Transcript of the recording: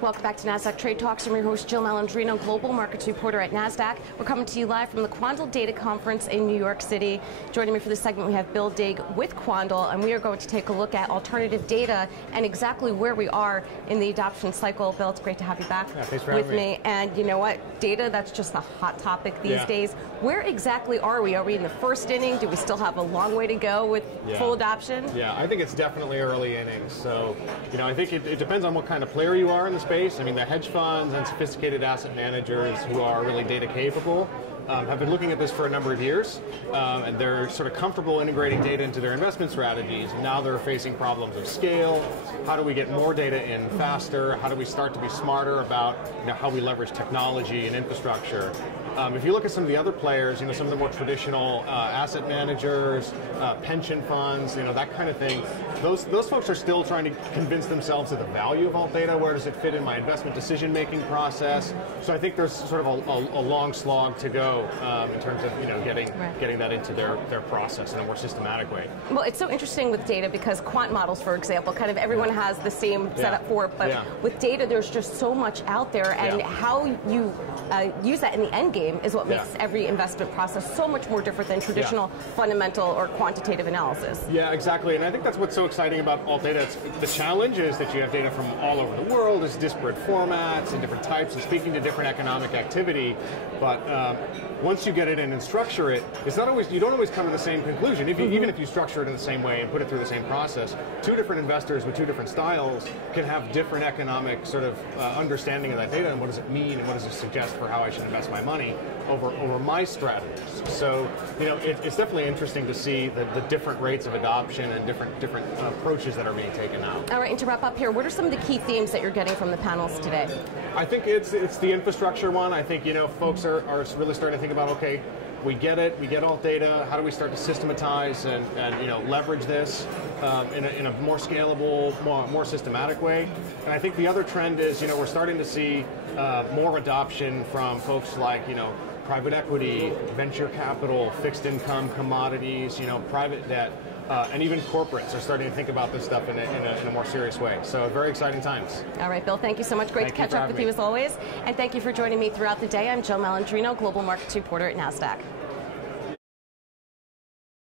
Welcome back to Nasdaq Trade Talks. I'm your host, Jill Malandrino, Global Markets Reporter at Nasdaq. We're coming to you live from the Quandl Data Conference in New York City. Joining me for this segment, we have Bill Digg with Quandl, and we are going to take a look at alternative data and exactly where we are in the adoption cycle. Bill, it's great to have you back with me. And you know what? Data, that's just a hot topic these days. Where exactly are we? Are we in the first inning? Do we still have a long way to go with full adoption? Yeah, I think it's definitely early innings. So, you know, I think it depends on what kind of player you are in the space. I mean, the hedge funds and sophisticated asset managers who are really data capable have been looking at this for a number of years, and they're sort of comfortable integrating data into their investment strategies. And now they're facing problems of scale. How do we get more data in faster? How do we start to be smarter about how we leverage technology and infrastructure? If you look at some of the other players, some of the more traditional asset managers, pension funds, that kind of thing, those folks are still trying to convince themselves of the value of alt data. Where does it fit in my investment decision-making process? So I think there's sort of a long slog to go in terms of getting that into their process in a more systematic way. Well, it's so interesting with data because quant models, for example, kind of everyone has the same setup for it, but with data, there's just so much out there, and how you use that in the end game is what makes every investment process so much more different than traditional fundamental or quantitative analysis. Yeah, exactly, and I think that's what's so exciting about alt data. The challenge is that you have data from all over the world, as disparate formats and different types, and speaking to different economic activity, but once you get it in and structure it, it's not always, you don't always come to the same conclusion. Even if you structure it in the same way and put it through the same process, two different investors with two different styles can have different economic sort of understanding of that data and what does it mean and what does it suggest for how I should invest my money over my strategies. So, it's definitely interesting to see the different rates of adoption and different approaches that are being taken now. All right, and to wrap up here, what are some of the key themes that you're getting from the panels today? I think it's the infrastructure one. I think, folks are really starting to think about, okay, we get it, we get alt data, how do we start to systematize and leverage this in a more scalable, more systematic way? And I think the other trend is, we're starting to see more adoption from folks like, private equity, venture capital, fixed income, commodities, private debt, and even corporates are starting to think about this stuff in a more serious way. So very exciting times. All right, Bill, thank you so much. Great to catch up with you as always. And thank you for joining me throughout the day. I'm Jill Malandrino, Global Markets Reporter at Nasdaq.